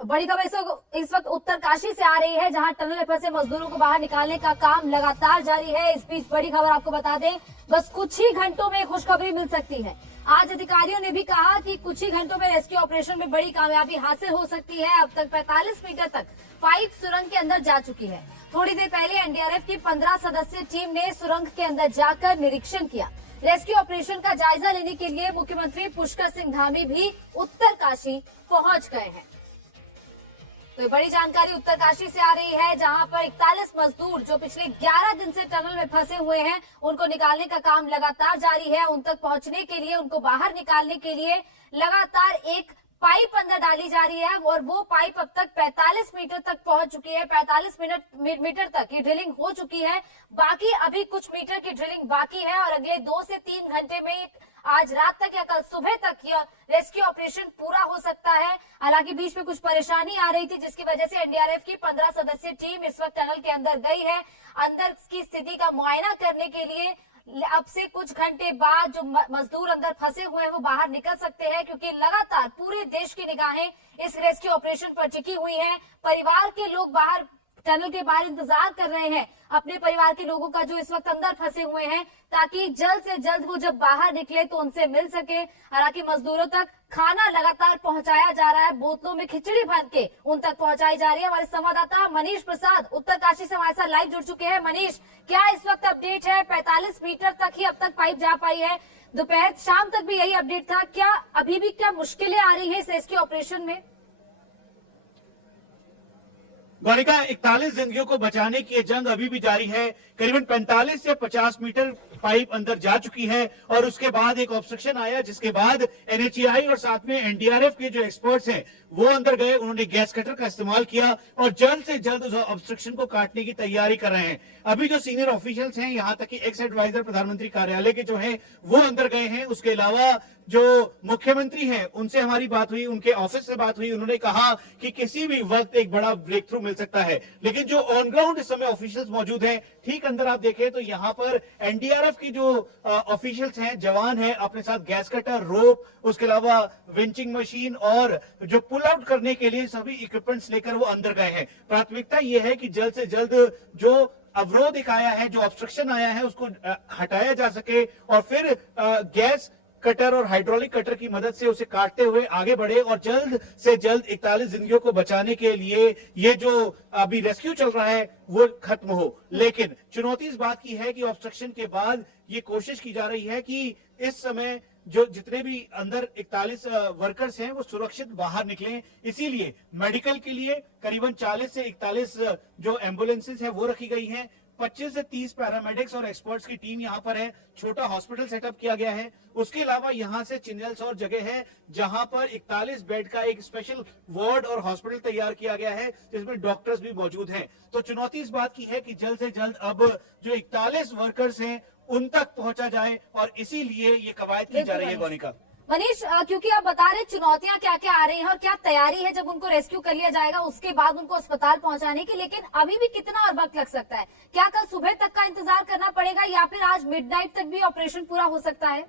बड़ी खबर इस वक्त उत्तरकाशी से आ रही है, जहां टनल में फंसे मजदूरों को बाहर निकालने का काम लगातार जारी है। इस बीच बड़ी खबर आपको बता दें, बस कुछ ही घंटों में खुशखबरी मिल सकती है। आज अधिकारियों ने भी कहा कि कुछ ही घंटों में रेस्क्यू ऑपरेशन में बड़ी कामयाबी हासिल हो सकती है। अब तक 45 मीटर तक पाइप सुरंग के अंदर जा चुकी है। थोड़ी देर पहले एनडीआरएफ की 15 सदस्यीय टीम ने सुरंग के अंदर जाकर निरीक्षण किया। रेस्क्यू ऑपरेशन का जायजा लेने के लिए मुख्यमंत्री पुष्कर सिंह धामी भी उत्तरकाशी पहुंच गए हैं। तो बड़ी जानकारी उत्तरकाशी से आ रही है, जहां पर 41 मजदूर जो पिछले 11 दिन से टनल में फंसे हुए हैं, उनको निकालने का काम लगातार जारी है। उन तक पहुंचने के लिए, उनको बाहर निकालने के लिए लगातार एक पाइप अंदर डाली जा रही है और वो पाइप अब तक 45 मीटर तक पहुंच चुकी है। 45 मीटर तक की ड्रिलिंग हो चुकी है। बाकी अभी कुछ मीटर की ड्रिलिंग बाकी है और अगले 2 से 3 घंटे में आज रात तक या कल सुबह तक यह रेस्क्यू ऑपरेशन पूरा हो सकता है। हालांकि बीच में कुछ परेशानी आ रही थी, जिसकी वजह से एनडीआरएफ की 15 सदस्यीय टीम इस वक्त टनल के अंदर गई है। अंदर की स्थिति का मुआयना करने के लिए अब से कुछ घंटे बाद जो मजदूर अंदर फंसे हुए हैं वो बाहर निकल सकते हैं, क्योंकि लगातार पूरे देश की निगाहें इस रेस्क्यू ऑपरेशन पर टिकी हुई हैं। परिवार के लोग बाहर टनल के बाहर इंतजार कर रहे हैं अपने परिवार के लोगों का, जो इस वक्त अंदर फंसे हुए हैं, ताकि जल्द से जल्द वो जब बाहर निकले तो उनसे मिल सके। हालांकि मजदूरों तक खाना लगातार पहुंचाया जा रहा है, बोतलों में खिचड़ी भर के उन तक पहुंचाई जा रही है। हमारे संवाददाता मनीष प्रसाद उत्तरकाशी से हमारे साथ लाइव जुड़ चुके हैं। मनीष, क्या इस वक्त अपडेट है? 45 मीटर तक ही अब तक पाइप जा पाई है, दोपहर शाम तक भी यही अपडेट था। क्या अभी भी क्या मुश्किलें आ रही है इस रेस्क्यू ऑपरेशन में? गौरिका, 41 जिंदगियों को बचाने की ये जंग अभी भी जारी है। करीबन 45 से 50 मीटर पाइप अंदर जा चुकी है और उसके बाद एक ऑब्स्ट्रक्शन आया, जिसके बाद एनएचएआई और साथ में एनडीआरएफ के जो एक्सपर्ट्स हैं वो अंदर गए। उन्होंने गैस कटर का इस्तेमाल किया और जल्द से जल्द उस ऑब्स्ट्रक्शन को काटने की तैयारी कर रहे हैं। अभी जो सीनियर ऑफिशियल्स हैं, यहाँ तक कि एक्स एडवाइजर प्रधानमंत्री कार्यालय के जो हैं वो अंदर गए हैं। उसके अलावा जो मुख्यमंत्री हैं उनसे हमारी बात हुई, उनके ऑफिस से बात हुई। उन्होंने कहा कि किसी भी वक्त एक बड़ा ब्रेक थ्रू मिल सकता है, लेकिन जो ऑन ग्राउंड इस समय ऑफिशियल्स मौजूद हैं, ठीक अंदर आप देखें तो यहाँ पर एनडीआरएफ की जो ऑफिशियल्स हैं, जवान हैं, अपने साथ गैस कटर, रोप, उसके अलावा विंचिंग मशीन और जो पुल आउट करने के लिए सभी इक्विपमेंट्स लेकर वो अंदर गए हैं। प्राथमिकता ये है कि जल्द से जल्द जो अवरोध एक आया है, जो ऑब्स्ट्रक्शन आया है, उसको हटाया जा सके और फिर गैस कटर और हाइड्रोलिक कटर की मदद से उसे काटते हुए आगे बढ़े और जल्द से जल्द 41 जिंदगियों को बचाने के लिए ये जो अभी रेस्क्यू चल रहा है वो खत्म हो। लेकिन चुनौती इस बात की है कि ऑब्स्ट्रक्शन के बाद ये कोशिश की जा रही है कि इस समय जो जितने भी अंदर 41 वर्कर्स हैं वो सुरक्षित बाहर निकलें। इसीलिए मेडिकल के लिए करीबन 40 से 41 जो एम्बुलेंसेस है वो रखी गई हैं। 25 से 30 पैरामेडिक्स और एक्सपर्ट्स की टीम यहाँ पर है। छोटा हॉस्पिटल सेटअप किया गया है। उसके अलावा यहाँ से चिन्हल्स और जगह है जहां पर 41 बेड का एक स्पेशल वार्ड और हॉस्पिटल तैयार किया गया है, जिसमें डॉक्टर्स भी मौजूद हैं। तो चुनौती इस बात की है कि जल्द से जल्द अब जो 41 वर्कर्स हैं उन तक पहुंचा जाए और इसीलिए ये कवायद की जा रही है। गौनिका, मनीष, क्योंकि आप बता रहे चुनौतियां क्या क्या आ रही हैं और क्या तैयारी है जब उनको रेस्क्यू कर लिया जाएगा उसके बाद उनको अस्पताल पहुंचाने की, लेकिन अभी भी कितना और वक्त लग सकता है? क्या कल सुबह तक का इंतजार करना पड़ेगा या फिर आज मिडनाइट तक भी ऑपरेशन पूरा हो सकता है?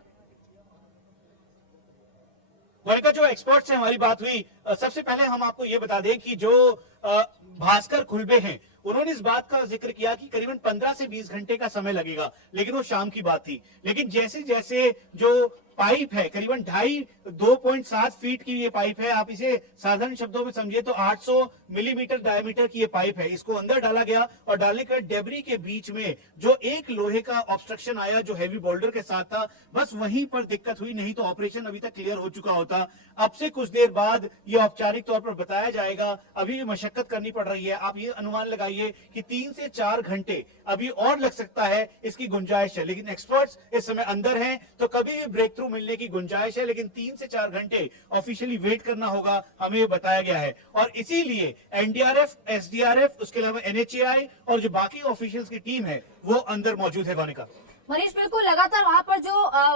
गौरिका, जो एक्सपर्ट्स से हमारी बात हुई, सबसे पहले हम आपको ये बता दें कि जो भास्कर खुलबे हैं उन्होंने इस बात का जिक्र किया कि करीबन 15 से 20 घंटे का समय लगेगा, लेकिन वो शाम की बात थी। लेकिन जैसे जैसे जो पाइप है, करीबन 2.7 फीट की ये पाइप है, आप इसे साधारण शब्दों में समझिए तो 800 मिलीमीटर डायमीटर की ये पाइप है। इसको अंदर डाला गया और डालने के डेबरी के बीच में जो एक लोहे का ऑब्स्ट्रक्शन आया जो हैवी बोल्डर के साथ था, बस वहीं पर दिक्कत हुई, नहीं तो ऑपरेशन अभी तक क्लियर हो चुका होता। अब से कुछ देर बाद ये औपचारिक तौर पर बताया जाएगा। अभी भी मशक्कत करनी पड़ रही है। आप ये अनुमान लगाइए कि 3 से 4 घंटे अभी और लग सकता है, इसकी गुंजाइश है। लेकिन एक्सपर्ट्स इस समय अंदर हैं, तो कभी भी ब्रेक थ्रू मिलने की गुंजाइश है, लेकिन 3 से 4 घंटे ऑफिशियली वेट करना होगा, हमें ये बताया गया है। और इसीलिए एनडीआरएफ, एसडीआरएफ, उसके अलावा एनएचएआई और जो बाकी ऑफिशियल्स की टीम है वो अंदर मौजूद है। गौनिका, मनीष, बिल्कुल लगातार वहां पर जो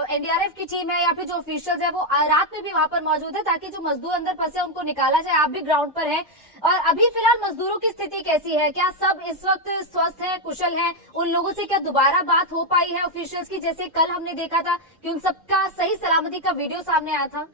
एनडीआरएफ की टीम है या फिर जो ऑफिशियल्स है वो रात में भी वहां पर मौजूद है, ताकि जो मजदूर अंदर फंसे उनको निकाला जाए। आप भी ग्राउंड पर हैं और अभी फिलहाल मजदूरों की स्थिति कैसी है? क्या सब इस वक्त स्वस्थ हैं, कुशल हैं? उन लोगों से क्या दोबारा बात हो पाई है ऑफिशियल्स की, जैसे कल हमने देखा था कि उन सबका सही सलामती का वीडियो सामने आया था?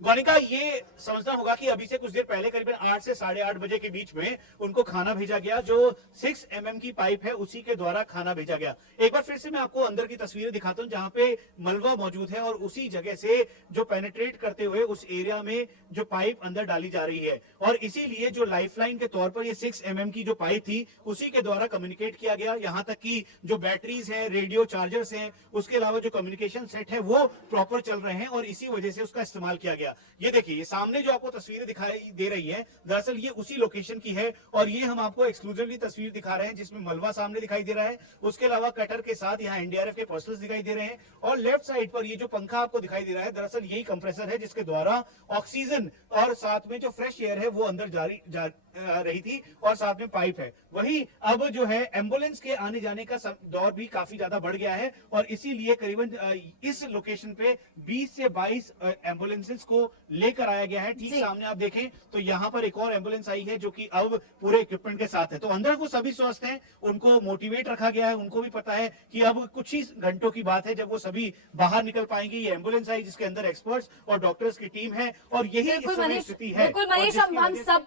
गौनिका, ये समझना होगा कि अभी से कुछ देर पहले करीबन 8 से 8:30 बजे के बीच में उनको खाना भेजा गया, जो 6 mm की पाइप है उसी के द्वारा खाना भेजा गया। एक बार फिर से मैं आपको अंदर की तस्वीरें दिखाता हूं, जहां पे मलबा मौजूद है और उसी जगह से जो पेनिट्रेट करते हुए उस एरिया में जो पाइप अंदर डाली जा रही है, और इसीलिए जो लाइफलाइन के तौर पर ये 6 mm की जो पाइप थी उसी के द्वारा कम्युनिकेट किया गया। यहां तक कि जो बैटरीज हैं, रेडियो चार्जर्स हैं, उसके अलावा जो कम्युनिकेशन सेट है वो प्रॉपर चल रहे हैं और इसी वजह से उसका इस्तेमाल किया गया। ये देखिए, ये सामने जो आपको तस्वीरें दिखाई दे रही है, दरअसल ये उसी लोकेशन की है और ये हम आपको एक्सक्लूसिवली तस्वीर दिखा रहे हैं जिसमें मलबा सामने दिखाई दे रहा है। उसके अलावा कटर के साथ यहाँ एनडीआरएफ के पर्सनल्स दिखाई दे रहे हैं और लेफ्ट साइड पर ये जो पंखा आपको दिखाई दे रहा है, दरअसल यही कंप्रेसर है जिसके द्वारा ऑक्सीजन और साथ में जो फ्रेश एयर है वो अंदर जा रही थी और साथ में पाइप है। वही अब जो है एम्बुलेंस के आने जाने का दौर भी काफी ज्यादा बढ़ गया है और इसीलिए करीबन इस लोकेशन पे 20 से 22 एम्बुलेंसेस को लेकर आया गया है। ठीक सामने आप देखें तो यहाँ पर एक और एम्बुलेंस आई है जो कि अब पूरे इक्विपमेंट के साथ है। तो अंदर वो सभी स्वस्थ हैं, उनको मोटिवेट रखा गया है। उनको भी पता है कि अब कुछ ही घंटों की बात है जब वो सभी बाहर निकल पाएंगे। ये एम्बुलेंस आई जिसके अंदर एक्सपर्ट्स और डॉक्टर्स की टीम है और यही इस समय स्थिति है। बिल्कुल मनीष,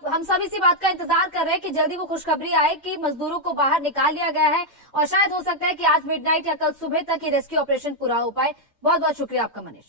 हम सब इसी बात का इंतजार कर रहे हैं कि जल्दी वो खुशखबरी आए कि मजदूरों को बाहर निकाल लिया गया है और शायद हो सकता है कि आज मिडनाइट या कल सुबह तक ये रेस्क्यू ऑपरेशन पूरा हो पाए। बहुत बहुत शुक्रिया आपका मनीष।